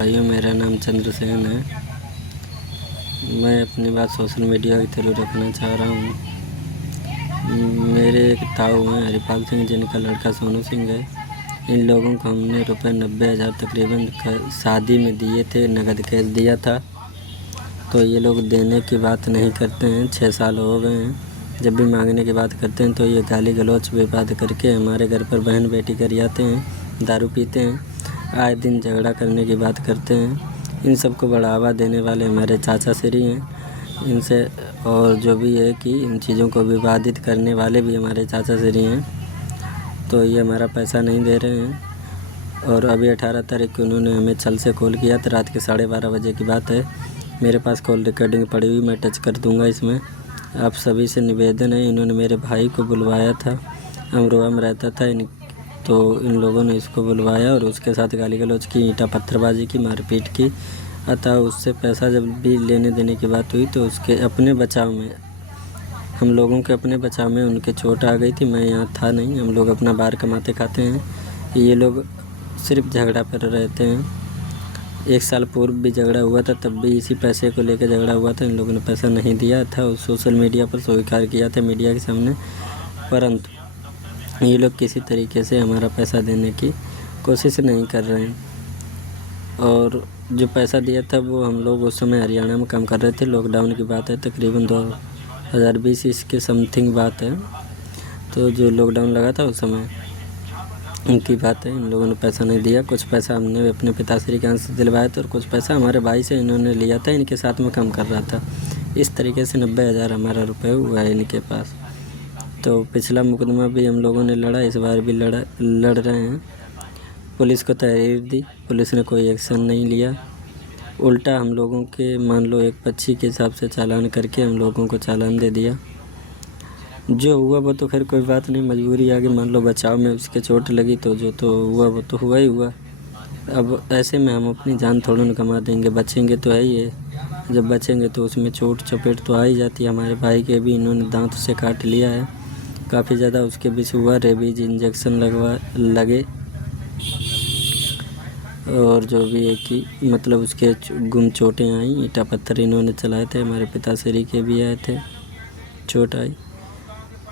भाइयों, मेरा नाम चंद्रसेन है। मैं अपनी बात सोशल मीडिया के थ्रू रखना चाह रहा हूँ। मेरे एक ताऊ हैं हरिपाल सिंह, जिनका लड़का सोनू सिंह है। इन लोगों को हमने रुपये 90,000 तकरीबन शादी में दिए थे, नगद कैश दिया था। तो ये लोग देने की बात नहीं करते हैं। 6 साल हो गए हैं। जब भी मांगने की बात करते हैं तो ये गाली गलौच विवाद करके हमारे घर पर बहन बेटी कर आते हैं, दारू पीते हैं, आए दिन झगड़ा करने की बात करते हैं। इन सब को बढ़ावा देने वाले हमारे चाचा श्री हैं। इनसे और जो भी है कि इन चीज़ों को विवादित करने वाले भी हमारे चाचा श्री हैं। तो ये हमारा पैसा नहीं दे रहे हैं। और अभी 18 तारीख को उन्होंने हमें छल से कॉल किया था। रात के 12:30 बजे की बात है। मेरे पास कॉल रिकॉर्डिंग पड़ी हुई, मैं टच कर दूंगा इसमें। आप सभी से निवेदन है, इन्होंने मेरे भाई को बुलवाया था, अमरोहा में रहता था। तो इन लोगों ने इसको बुलवाया और उसके साथ गाली गलौज की, ईंटा पत्थरबाजी की, मारपीट की। अतः उससे पैसा जब भी लेने देने की बात हुई तो उसके अपने बचाव में, हम लोगों के अपने बचाव में उनके चोट आ गई थी। मैं यहाँ था नहीं। हम लोग अपना बाहर कमाते खाते हैं। ये लोग सिर्फ झगड़ा पर रहते हैं। 1 साल पूर्व भी झगड़ा हुआ था, तब भी इसी पैसे को लेकर झगड़ा हुआ था। इन लोगों ने पैसा नहीं दिया था और सोशल मीडिया पर स्वीकार किया था मीडिया के सामने। परंतु ये लोग किसी तरीके से हमारा पैसा देने की कोशिश नहीं कर रहे हैं। और जो पैसा दिया था वो हम लोग उस समय हरियाणा में काम कर रहे थे। लॉकडाउन की बात है, तकरीबन 2020 इसके समथिंग बात है। तो जो लॉकडाउन लगा था उस समय उनकी बात है। इन लोगों ने पैसा नहीं दिया। कुछ पैसा हमने अपने पिताश्री के यहाँ से दिलवाया था और कुछ पैसा हमारे भाई से इन्होंने लिया था। इनके साथ में काम कर रहा था। इस तरीके से 90,000 हमारा रुपये हुआ है इनके पास। तो पिछला मुकदमा भी हम लोगों ने लड़ा, इस बार भी लड़ रहे हैं। पुलिस को तहरीर दी, पुलिस ने कोई एक्शन नहीं लिया। उल्टा हम लोगों के मान लो एक पक्षी के हिसाब से चालान करके हम लोगों को चालान दे दिया। जो हुआ वो तो खैर कोई बात नहीं, मजबूरी आ गई। मान लो बचाव में उसके चोट लगी तो जो तो हुआ वो तो हुआ ही हुआ। अब ऐसे में हम अपनी जान थोड़ा न गंवा देंगे, बचेंगे तो है ही है। जब बचेंगे तो उसमें चोट चपेट तो आ ही जाती है। हमारे भाई के भी इन्होंने दांत से काट लिया है, काफ़ी ज़्यादा उसके बीच हुआ। रेबीज इंजेक्शन लगे और जो भी है कि मतलब उसके गुम चोटें आई। ईंटा पत्थर इन्होंने चलाए थे, हमारे पिताश्री के भी आए थे, चोट आई।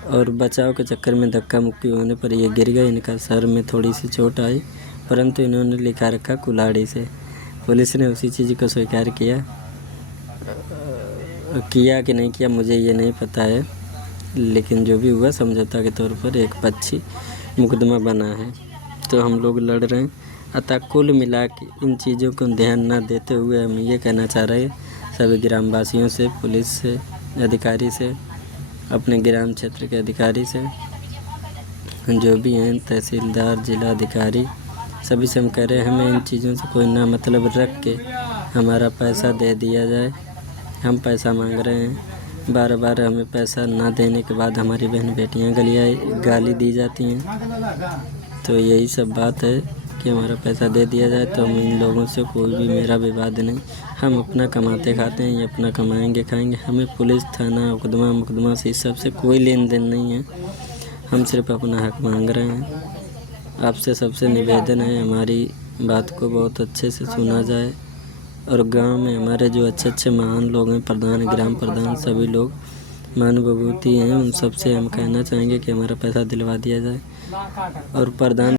और बचाव के चक्कर में धक्का मुक्की होने पर ये गिर गए। इनका सर में थोड़ी सी चोट आई, परंतु इन्होंने लिखा रखा कुल्हाड़ी से। पुलिस ने उसी चीज़ को स्वीकार किया कि नहीं किया मुझे ये नहीं पता है, लेकिन जो भी हुआ समझौता के तौर पर एक पक्षी मुकदमा बना है। तो हम लोग लड़ रहे हैं। अतः कुल मिला के इन चीज़ों को ध्यान ना देते हुए हम ये कहना चाह रहे हैं सभी ग्रामवासियों से, पुलिस से, अधिकारी से, अपने ग्राम क्षेत्र के अधिकारी से, जो भी हैं तहसीलदार, जिला अधिकारी, सभी से हम कह रहे हैं हमें इन चीज़ों से कोई ना मतलब रख के हमारा पैसा दे दिया जाए। हम पैसा मांग रहे हैं। बार बार हमें पैसा ना देने के बाद हमारी बहन बेटियां गाली दी जाती हैं। तो यही सब बात है कि हमारा पैसा दे दिया जाए। तो हम इन लोगों से कोई भी मेरा विवाद नहीं। हम अपना कमाते खाते हैं, ये अपना कमाएंगे खाएंगे। हमें पुलिस, थाना, मुकदमा से इस सब से कोई लेन देन नहीं है। हम सिर्फ अपना हक मांग रहे हैं। आपसे सबसे निवेदन है हमारी बात को बहुत अच्छे से सुना जाए। और गांव में हमारे जो अच्छे अच्छे महान लोग हैं, प्रधान, ग्राम प्रधान, सभी लोग महानुभूति हैं, उन सब से हम कहना चाहेंगे कि हमारा पैसा दिलवा दिया जाए। और प्रधान